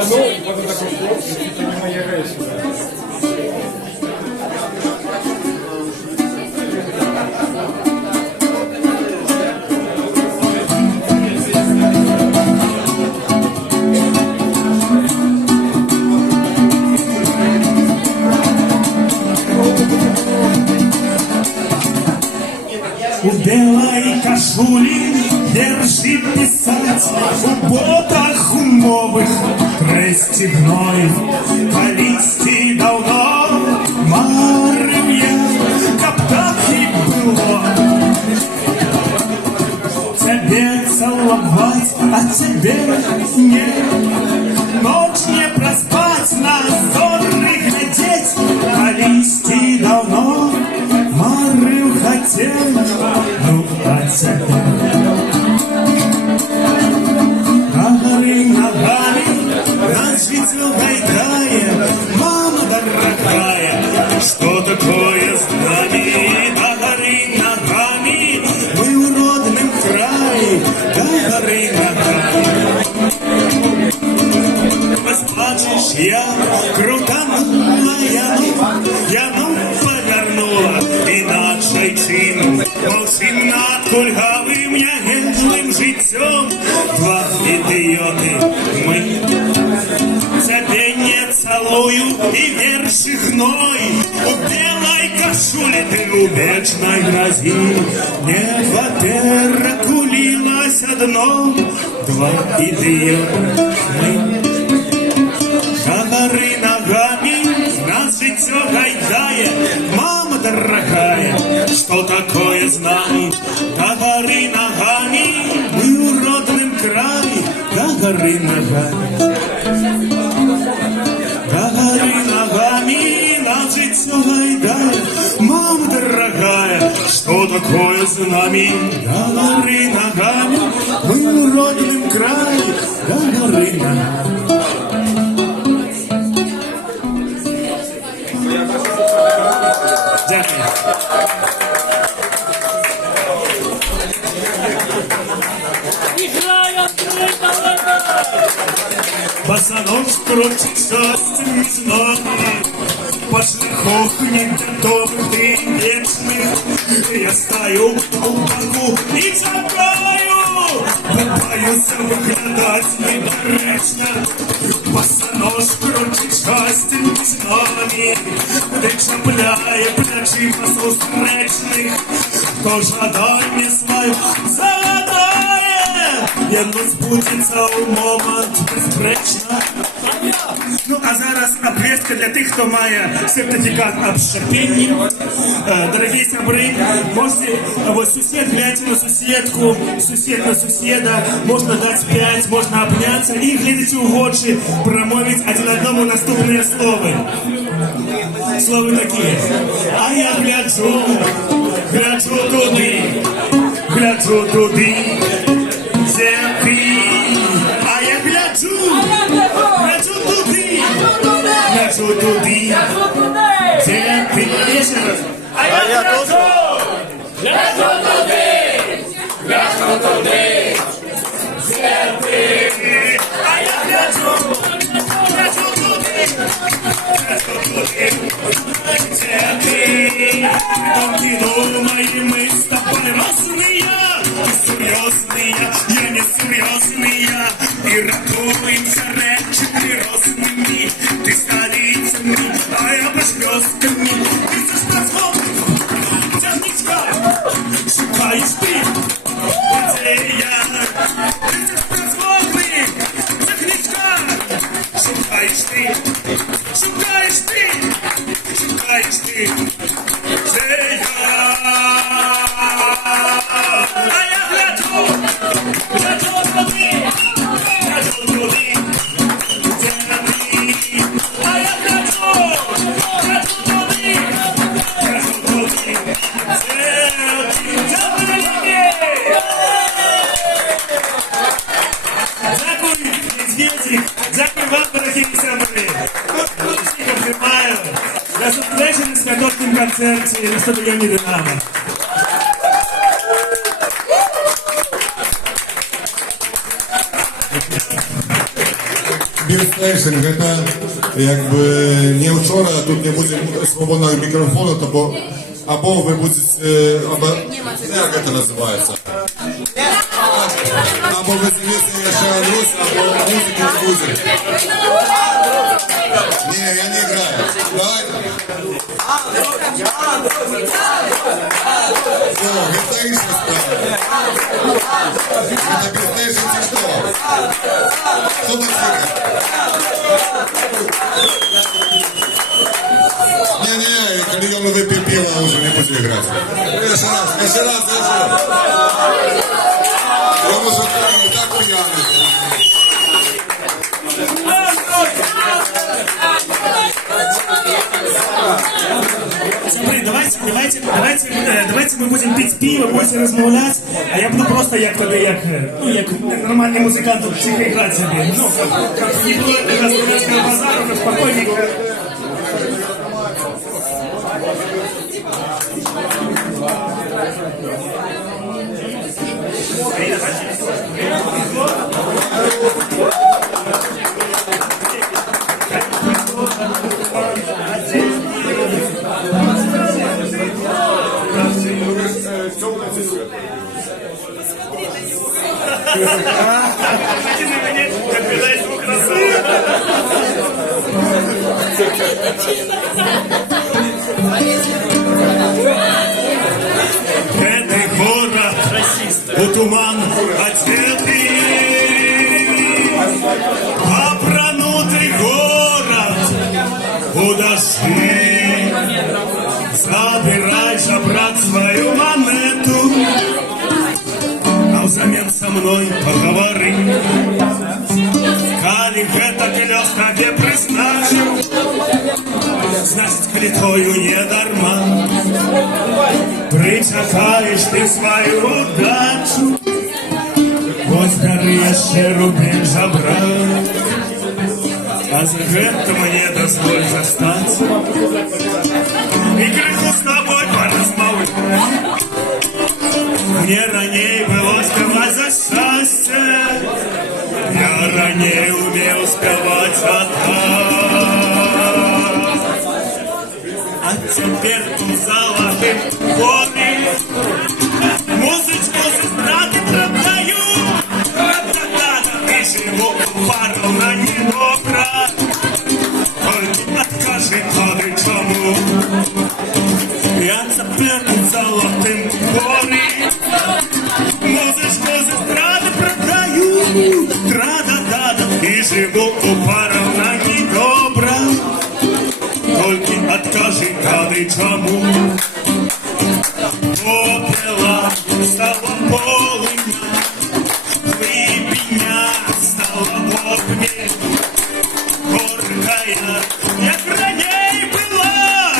У белой кашулі держи писать, у ботах умовых пристібної. Колісті давно марив я, каб так і було. Тебе целовать, а тебе нет. Ночь не проспать, на зоры глядеть. Колісті давно марив хотел, ну а тебе. Ногами, ногами, нас житье гайдая. Мама дорогая, что такое с нами? До горы ногами, мы в родном крае. До горы ногами. Расплачешь, я крутанула, я ну повернула. Иначе чин, мовчим над кульгавим ягідним життям. Два ідіоти ми. Тебе не целую и верши гной. У белой кашуле ты у вечной грози. Небо перекулилось одно. Два идиота мы. До горы ногами нас житье гайдая. Мама дорогая, что такое знай? До горы ногами, мы в родном крае. До горы ногами. До горы ногами, нас житье гайдая. Мама дорогая, что такое с нами? До горы ногами, мы в родном крае. До горы ногами. Дякую. Босонож крутит счастьем с нами. Пошли хохнем готовых и вечных. Я стою у боку и чапаю. Боюсь выглядать недоречно. Босонож крутит счастьем с нами. Чапляє плечі посустречних. Хто жадай мне свою загадає. Єдно збудеться у момент безпечно. Ну, а зараз обвестка для тих, хто має сертифікат об шарпінні. Дорогі сябри, можете, ось сусід, гляньте на сусідку, сусід на сусіда, можна дати 5, можна обняться і глядите у очі, промовити один одному наступні слова. Слова такі. А я гляджу, гляджу туди, де ти. А я гляджу туди, де ти. Ще раз. А я гляджу туди, де ти. А я гляджу туди, де ти. Не думай, мы с тобой разные, ты серьезные, я не серьезные. И ракуемся речами розными, ты столицами, а я башкёсками. Ты за спасхом, тягничка, шукаешь ты, где я. Ты за спасхом, тягничка, шукаешь ты, шукаешь ты, где я. А я гляджу туди, де ти. А я гляджу туди, Дякую, діти, дякую вам, дорогі сябри. Всіх обіймаю. До зустрічі на святочному концерті на стадіоні «Динамо». Бірстейшн, гэта як бы не учора, тут не будзе свободного мікрофона, або вы будете, як гэта называется? Або вы з'явіться яшчэ Андрюс, або музыку не будзе. Не, я не играю. Давай. Все, это еще справа. Это Бірстейшн ці что? Кто так тихо? Не-не, коли он выпил пиво, уже не буду играть. Еще раз. Я музыкант не так пьяный. Смотри, давайте мы будем пить пиво, будете размовлять, а я буду просто як нормальный музыкант тут тихо играть себе. Ну, как не было тогда студентского базара, но спокойненько. Это город у туман одетый, обранутый город у дожди. Забирай же, брат, свою монету, а взамен со мной поговори. Калі гэта лёс табе прызначыў, значыць, клітою не дарма. Прычакаеш ты сваю удачу, вось бяры яшчэ рубель забраць. А за гэта мне дазволь застацца і крыху з табой паразмаўляць. Мне раней было спяваць за шчасце, я раней умел спевать за так. А теперь у золотым кони музычку с эстрады продаю. Да-да-да, и живу парно недобро. Только откажи, падай, чему. Я теперь у золотым кони музычку с эстрады продаю. Тра-да-да-да, и живу у паровна недобра. Только откажи, падай, чему. Попела стала полымя, выпеня стала огнем. Горкая, як раней была,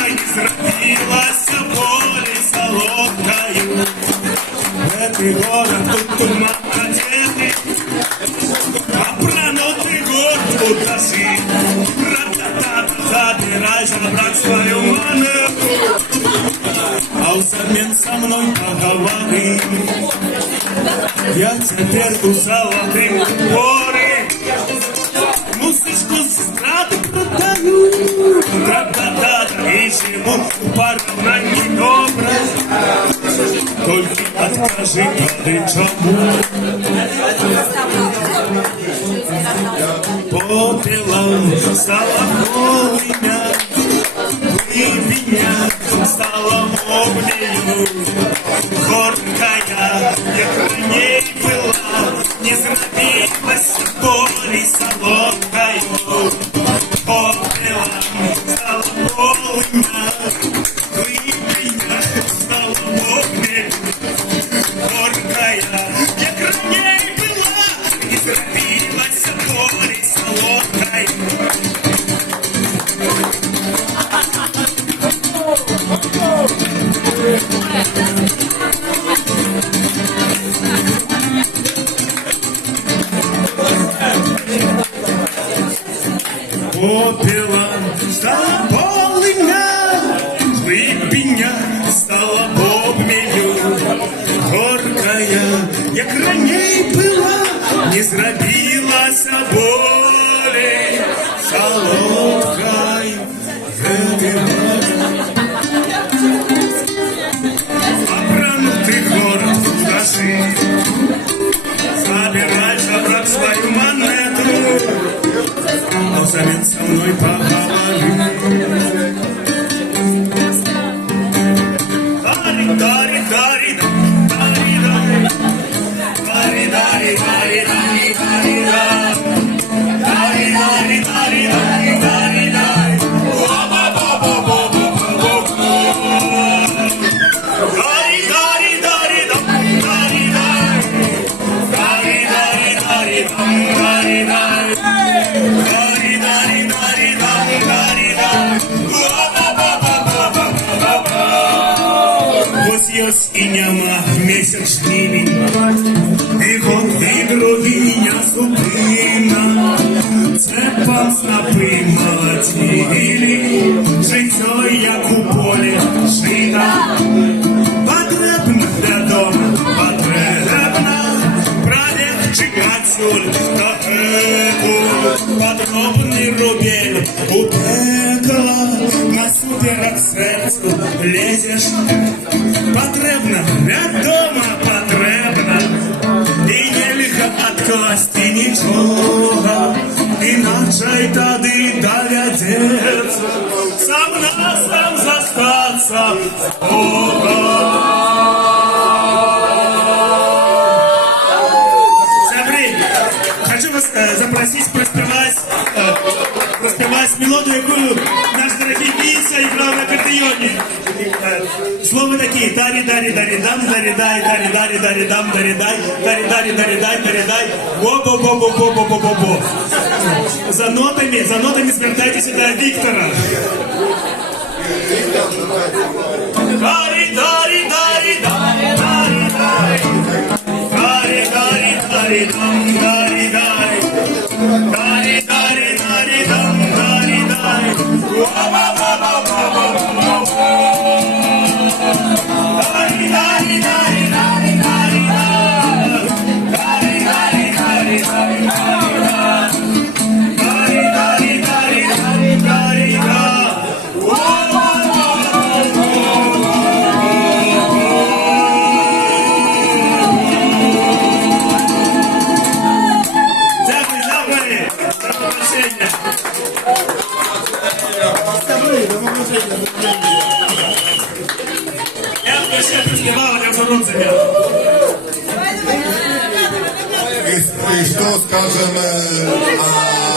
не зрабілася болей солодкою. Этой город тут туман одетый, обранутый город у дожди. Забирай же, брат, свою монету, а взамен со мной поговори. Я теперь у золотым горе музычку с эстрады продаю. Да-да-да, и живу парно недобро. Только откажи, падай, чему. Попела стала полымя, выпеня стала огнею. Горкая, як раней была, не зрабілась болей солодкою. Попела стала полымя, выпеня стала огнею. Горкая, як раней была, не зрабілась болей солодкою. Попела стала полымя, выпеня стала бобмелю. Горкая, як раней была, не зрабілася болей души солодкой обманутый город в души. Забирай, жабрак, свою монету, а взамен со мной поговори. Дари, дари, дари, дари, дари, дари, дари, дари, дари, дари, дари, дари, дари, дари, дари, дари. Дари, дари, дари, дари, дари, дари, дари, дари, дари, ось ёс і няма месяц жнивень, і год, і другий не зупина. Це пан снапи молоділі, життя як у полі жита. Потрібно для дома, потрібно прадед чи гацюль та гекуль. Подробний рубель у пекла, на суперах серцю лезеш. Потрібно для дома, потрібно, і нельга відкласти нічого, іначе й тоді доведеться сам насам застаться Богом. Хочу вас запросить проспевать мелодию, якую наш дорогий Митя играл на аккордеоне. Слова такие: дари, дари, дари, дам, дари, дай, дари, дари, дари, дам, дари, дай, дари, дари, дари, дай, дари, дай, бо-бо-бо-бо-бо-бо-бо-бо. За нотами звертайтеся до Виктора. Дари, дари, дари, дари, дари, дари, дари, дари, дари, дам, дари, дай, дари, дари, дари, дам, дари, дай, бо-бо-бо-бо-бо-бо-бо. Дари, дари, дари, дари, дари, дари, дари, дари, дари, дари, дари, дари, дари, Дякую, дякую. До побачення. Я б ще приспівав, я вже рот зам'яв. И что скажем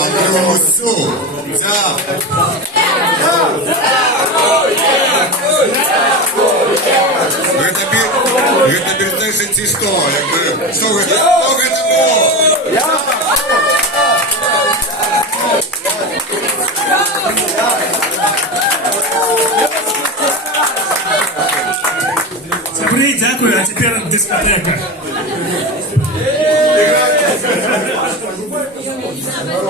Андрею Мусю? Гэта перестаешь идти что? Что гэта было? Добрий, дякую, а тепер дискотека.